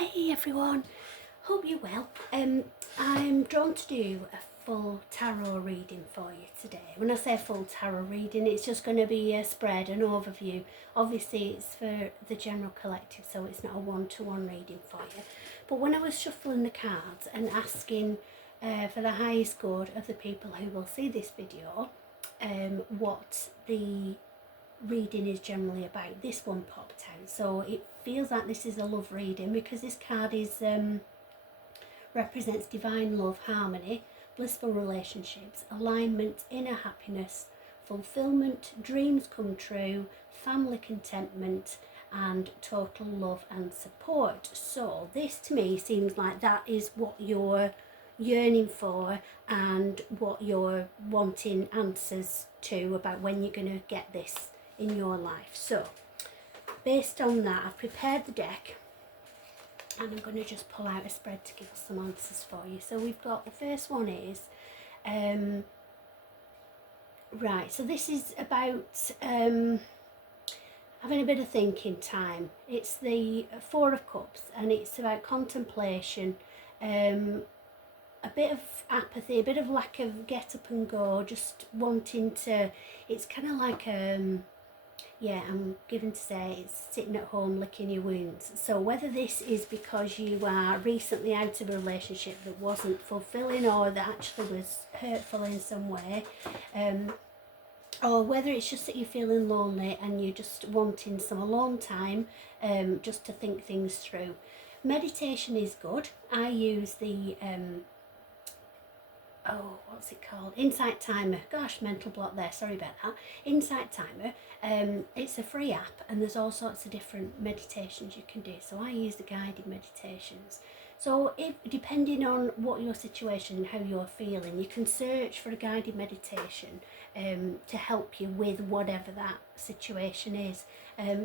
Hey everyone, hope you're well. I'm drawn to do a full tarot reading for you today. When I say full tarot reading, it's just going to be a spread, an overview. Obviously it's for the general collective, so it's not a one-to-one reading for you. But when I was shuffling the cards and asking for the highest good of the people who will see this video, what the reading is generally about, this one popped out. So it feels like this is a love reading because this card is represents divine love, harmony, blissful relationships, alignment, inner happiness, fulfillment, dreams come true, family contentment, and total love and support. So this to me seems like that is what you're yearning for and what you're wanting answers to about when you're going to get this in your life. So based on that, I've prepared the deck and I'm going to just pull out a spread to give us some answers for you. So we've got, the first one is right, so this is about having a bit of thinking time. It's the Four of Cups and it's about contemplation, a bit of apathy, a bit of lack of get up and go, just wanting to, it's kind of like yeah, I'm given to say it's sitting at home licking your wounds. So whether this is because you are recently out of a relationship that wasn't fulfilling or that actually was hurtful in some way, or whether it's just that you're feeling lonely and you're just wanting some alone time, just to think things through. Meditation is good. I use the what's it called? Insight Timer. Gosh, mental block there. Sorry about that. Insight Timer. It's a free app and there's all sorts of different meditations you can do. So I use the guided meditations. So if depending on what your situation and how you're feeling, you can search for a guided meditation to help you with whatever that situation is.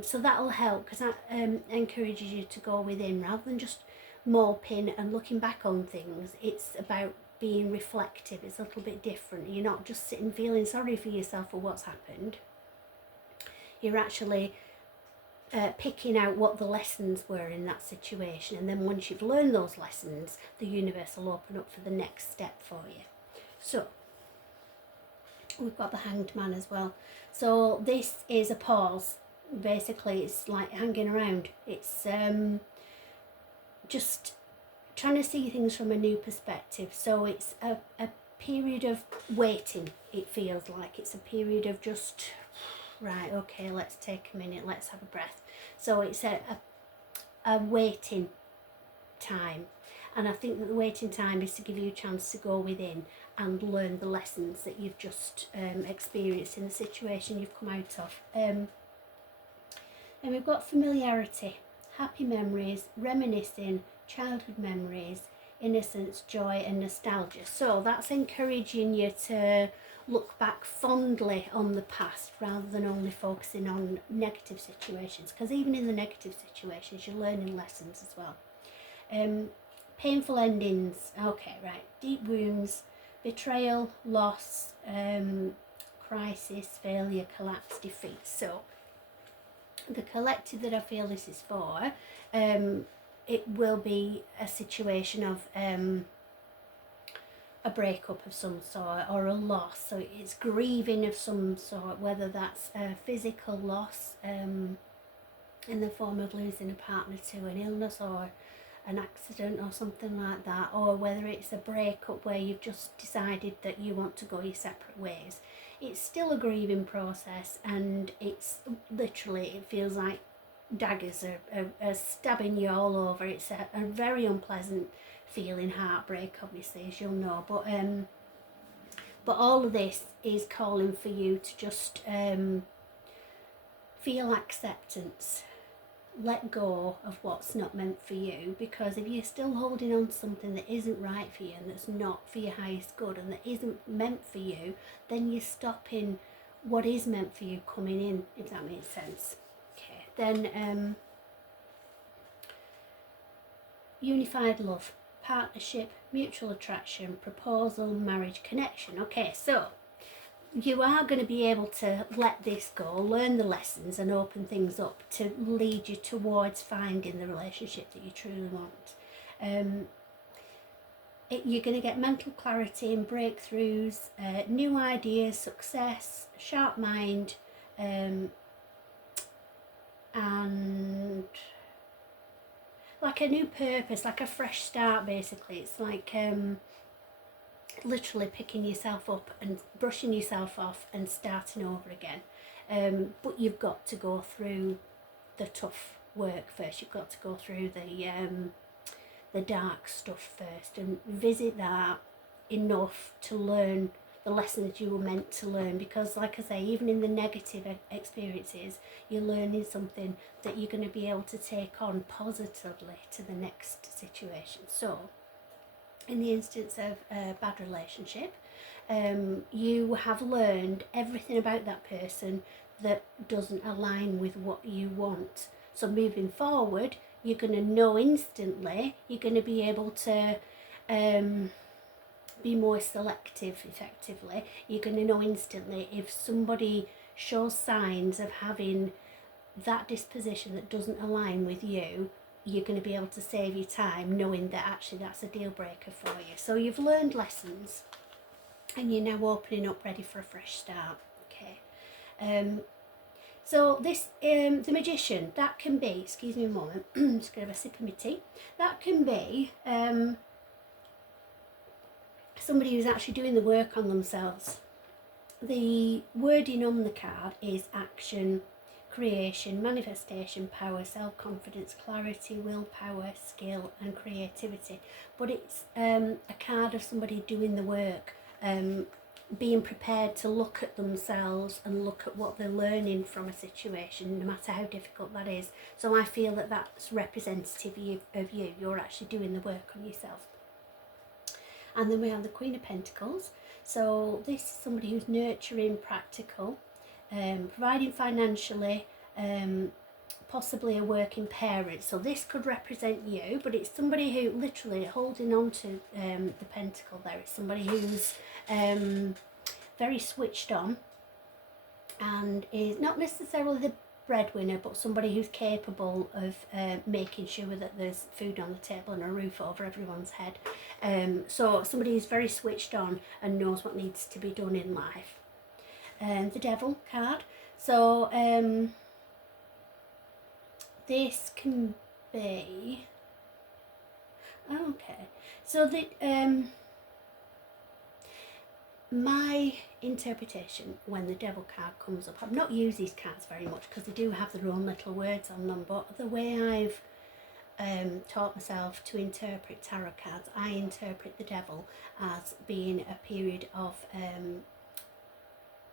So that'll help because that encourages you to go within rather than just moping and looking back on things. It's about being reflective. It's a little bit different. You're not just sitting feeling sorry for yourself for what's happened. You're actually picking out what the lessons were in that situation, and then once you've learned those lessons, the universe will open up for the next step for you. So we've got the Hanged Man as well. So this is a pause. Basically it's like hanging around. It's just trying to see things from a new perspective. So it's a period of waiting. It feels like it's a period of just, right, okay, let's take a minute, let's have a breath. So it's a waiting time, and I think that the waiting time is to give you a chance to go within and learn the lessons that you've just experienced in the situation you've come out of. And we've got familiarity, happy memories, reminiscing, childhood memories, innocence, joy and nostalgia. So that's encouraging you to look back fondly on the past rather than only focusing on negative situations, because even in the negative situations you're learning lessons as well. Painful endings, okay, right, deep wounds, betrayal, loss, crisis, failure, collapse, defeat. So the collective that I feel this is for, it will be a situation of a breakup of some sort or a loss. So it's grieving of some sort, whether that's a physical loss in the form of losing a partner to an illness or an accident or something like that, or whether it's a breakup where you've just decided that you want to go your separate ways. It's still a grieving process, and it's literally, it feels like daggers are stabbing you all over. It's a very unpleasant feeling, heartbreak obviously, as you'll know, but all of this is calling for you to just feel acceptance, let go of what's not meant for you, because if you're still holding on to something that isn't right for you and that's not for your highest good and that isn't meant for you, then you're stopping what is meant for you coming in, if that makes sense. Okay, then unified love, partnership, mutual attraction, proposal, marriage, connection. Okay, so you are going to be able to let this go, learn the lessons and open things up to lead you towards finding the relationship that you truly want. You're going to get mental clarity and breakthroughs, new ideas, success, sharp mind, and like a new purpose, like a fresh start basically. It's like literally picking yourself up and brushing yourself off and starting over again. But you've got to go through the tough work first. You've got to go through the dark stuff first and visit that enough to learn the lessons you were meant to learn, because like I say, even in the negative experiences, you're learning something that you're going to be able to take on positively to the next situation. So in the instance of a bad relationship, you have learned everything about that person that doesn't align with what you want. So moving forward, you're going to know instantly, you're going to be able to be more selective effectively. You're going to know instantly if somebody shows signs of having that disposition that doesn't align with you. You're going to be able to save your time knowing that actually that's a deal breaker for you. So you've learned lessons and you're now opening up, ready for a fresh start. Okay. So this, the magician, that can be, excuse me a moment, I'm just going to have a sip of my tea. That can be somebody who's actually doing the work on themselves. The wording on the card is action, creation, manifestation, power, self-confidence, clarity, willpower, skill and creativity. But it's a card of somebody doing the work, being prepared to look at themselves and look at what they're learning from a situation, no matter how difficult that is. So I feel that that's representative of you. You're actually doing the work on yourself. And then we have the Queen of Pentacles. So this is somebody who's nurturing, practical, providing financially, possibly a working parent. So this could represent you, but it's somebody who literally holding on to the pentacle there. It's somebody who's very switched on and is not necessarily the breadwinner, but somebody who's capable of making sure that there's food on the table and a roof over everyone's head. So somebody who's very switched on and knows what needs to be done in life. The Devil card. So this can be, okay, so the my interpretation when the Devil card comes up, I've not used these cards very much because they do have their own little words on them, but the way I've taught myself to interpret tarot cards, I interpret the Devil as being a period of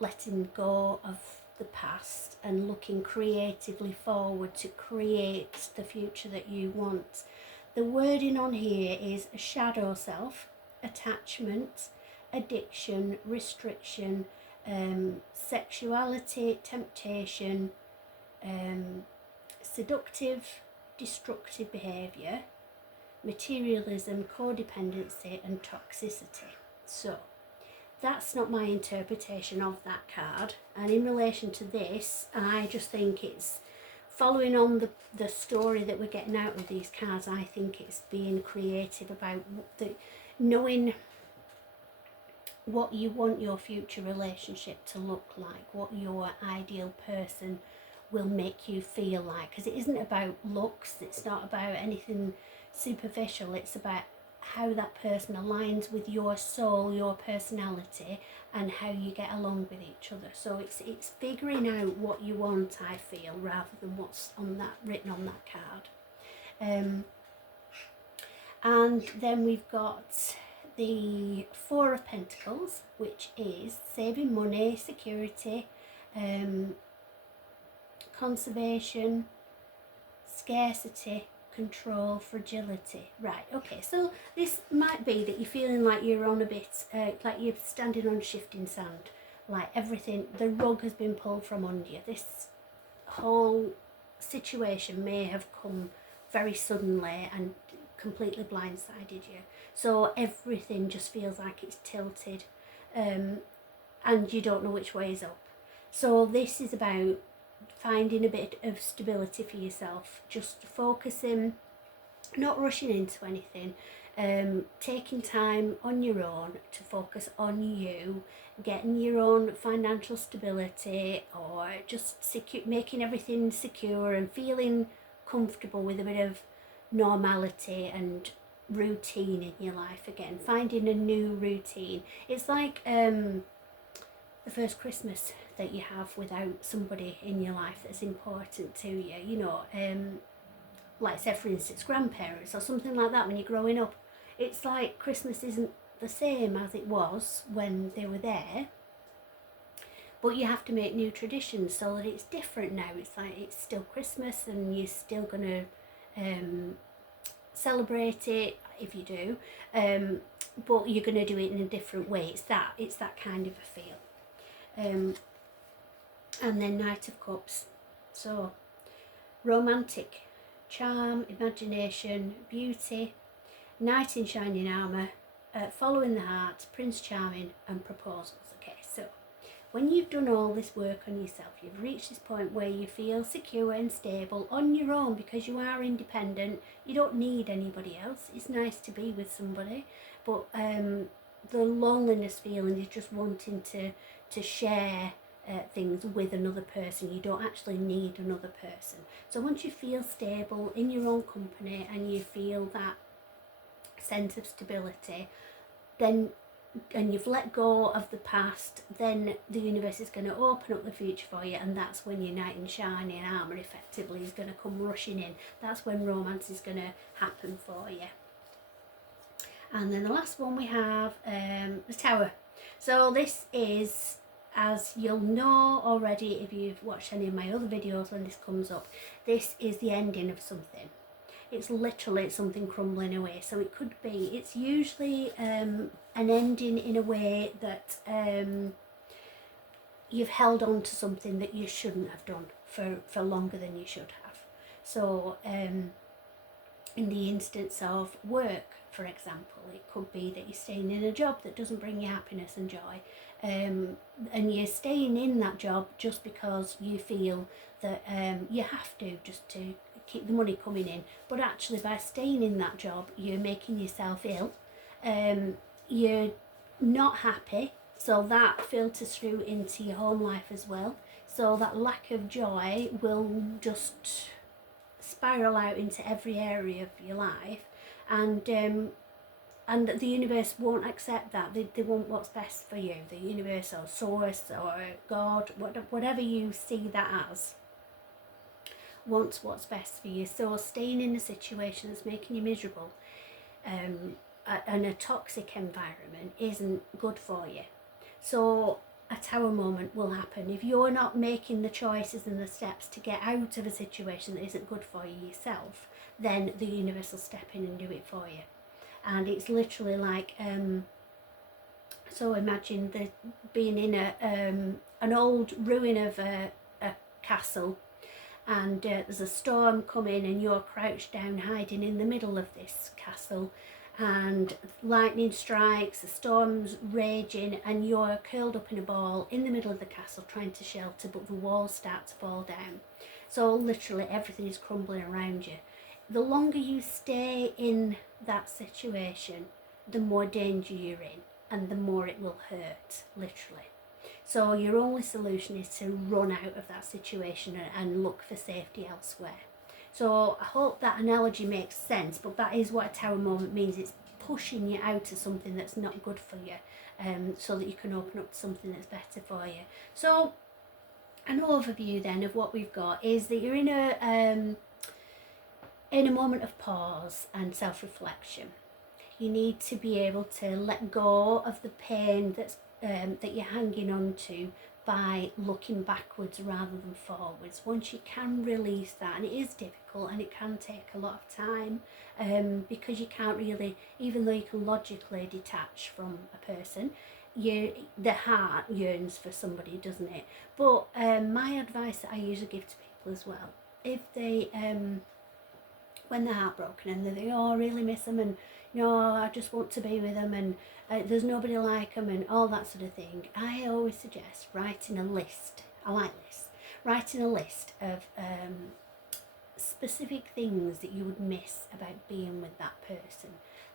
letting go of the past and looking creatively forward to create the future that you want. The wording on here is a shadow self, attachment, addiction, restriction, sexuality, temptation, seductive, destructive behaviour, materialism, codependency and toxicity. So that's not my interpretation of that card, and in relation to this, I just think it's following on the story that we're getting out of these cards. I think it's being creative about knowing what you want your future relationship to look like, what your ideal person will make you feel like, because it isn't about looks, it's not about anything superficial, it's about how that person aligns with your soul, your personality, and how you get along with each other. So it's figuring out what you want, I feel, rather than what's on that written on that card. And then we've got the Four of Pentacles, which is saving money, security, conservation, scarcity, control, fragility. Right, okay, so this might be that you're feeling like you're on a bit, like you're standing on shifting sand, like everything, the rug has been pulled from under you. This whole situation may have come very suddenly and completely blindsided you. So everything just feels like it's tilted. and you don't know which way is up. So this is about finding a bit of stability for yourself, just focusing, not rushing into anything, taking time on your own to focus on you, getting your own financial stability, or just making everything secure and feeling comfortable with a bit of normality and routine in your life again, finding a new routine. It's like the first Christmas that you have without somebody in your life that's important to you, you know, like say for instance grandparents or something like that. When you're growing up, it's like Christmas isn't the same as it was when they were there, but you have to make new traditions so that it's different now. It's like it's still Christmas and you're still gonna celebrate it if you do, but you're gonna do it in a different way. It's that kind of a feel. And then Knight of Cups, so romantic, charm, imagination, beauty, knight in shining armour, following the heart, Prince Charming, and proposals. Okay, so when you've done all this work on yourself, you've reached this point where you feel secure and stable on your own because you are independent, you don't need anybody else. It's nice to be with somebody, but the loneliness feeling is just wanting to share things with another person. You don't actually need another person. So once you feel stable in your own company and you feel that sense of stability, then, and you've let go of the past, then the universe is going to open up the future for you, and that's when your knight in shining armour effectively is going to come rushing in. That's when romance is going to happen for you. And then the last one we have the Tower. So this is, as you'll know already if you've watched any of my other videos when this comes up, this is the ending of something. It's literally something crumbling away. So it could be, it's usually an ending in a way that you've held on to something that you shouldn't have done for longer than you should have. So in the instance of work, for example, it could be that you're staying in a job that doesn't bring you happiness and joy, and you're staying in that job just because you feel that you have to, just to keep the money coming in. But actually by staying in that job, you're making yourself ill, you're not happy, so that filters through into your home life as well. So that lack of joy will just spiral out into every area of your life, and the universe won't accept that. They want what's best for you. The universe or source or God, whatever you see that as, wants what's best for you. So staying in a situation that's making you miserable and a toxic environment isn't good for you. So a tower moment will happen if you're not making the choices and the steps to get out of a situation that isn't good for you yourself. Then the universe will step in and do it for you. And it's literally like, so imagine being in an old ruin of a castle, and there's a storm coming and you're crouched down hiding in the middle of this castle, and lightning strikes, the storm's raging, and you're curled up in a ball in the middle of the castle trying to shelter, but the walls start to fall down. So literally everything is crumbling around you. The longer you stay in that situation, the more danger you're in and the more it will hurt, literally. So your only solution is to run out of that situation and look for safety elsewhere. So I hope that analogy makes sense, but that is what a tower moment means. It's pushing you out of something that's not good for you, so that you can open up to something that's better for you. So an overview then of what we've got is that you're in a moment of pause and self-reflection. You need to be able to let go of the pain that's that you're hanging on to by looking backwards rather than forwards. Once you can release that, and it is difficult and it can take a lot of time, because you can't really, even though you can logically detach from a person, the heart yearns for somebody, doesn't it? But my advice that I usually give to people as well, if they when they're heartbroken and they think, oh, I really miss them, and I just want to be with them, and there's nobody like them, and all that sort of thing. I always suggest writing a list. I like this. Writing a list of specific things that you would miss about being with that person.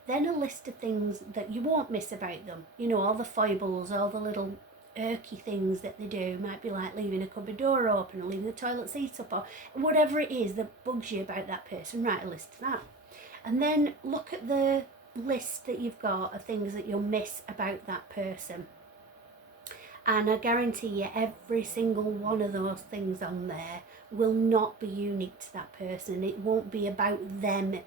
Then a list of things that you won't miss about them. All the foibles, all the little irky things that they do. Might be like leaving a cupboard door open, or leaving the toilet seat up, or whatever it is that bugs you about that person. Write a list of that. And then look at the list that you've got of things that you'll miss about that person. And I guarantee you every single one of those things on there will not be unique to that person. It won't be about them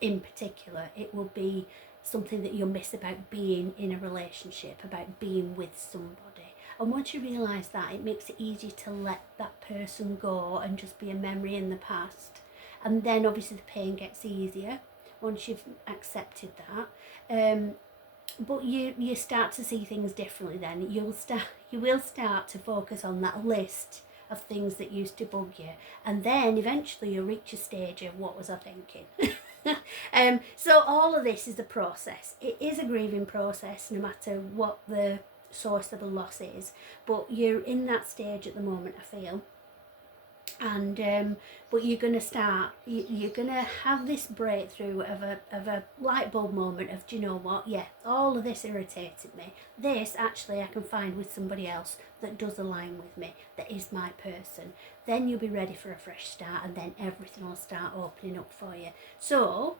in particular. It will be something that you'll miss about being in a relationship, about being with somebody. And once you realise that, it makes it easy to let that person go and just be a memory in the past. And then obviously the pain gets easier once you've accepted that. But you start to see things differently then. You will start to focus on that list of things that used to bug you, and then eventually you'll reach a stage of what was I thinking. So all of this is a process. It is a grieving process no matter what the source of the loss is, but you're in that stage at the moment, I feel. And but you're gonna start. You're gonna have this breakthrough of a light bulb moment of, do you know what? Yeah, all of this irritated me. This actually I can find with somebody else that does align with me, that is my person. Then you'll be ready for a fresh start, and then everything will start opening up for you. So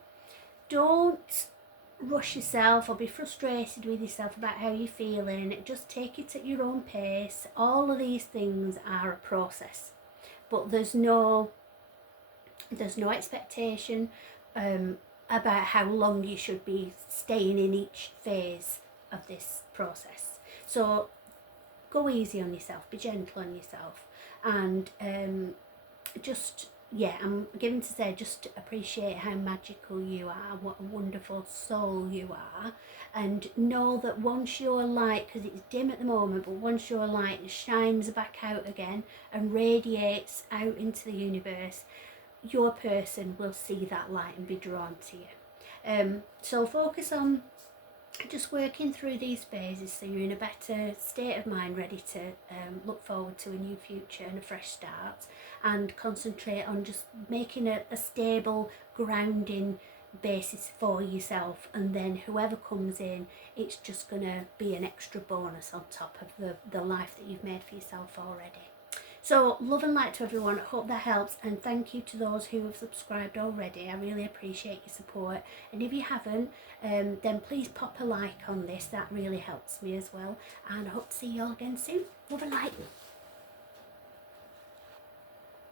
don't rush yourself or be frustrated with yourself about how you're feeling. Just take it at your own pace. All of these things are a process. But there's no expectation about how long you should be staying in each phase of this process. So go easy on yourself, be gentle on yourself, and I'm going to say, just appreciate how magical you are, what a wonderful soul you are, and know that once your light, because it's dim at the moment, but once your light shines back out again and radiates out into the universe, your person will see that light and be drawn to you. So focus on just working through these phases so you're in a better state of mind, ready to look forward to a new future and a fresh start, and concentrate on just making a stable grounding basis for yourself, and then whoever comes in, it's just going to be an extra bonus on top of the life that you've made for yourself already. So love and light to everyone. I hope that helps, and thank you to those who have subscribed already. I really appreciate your support, and if you haven't, then please pop a like on this. That really helps me as well, and I hope to see you all again soon. Love and light.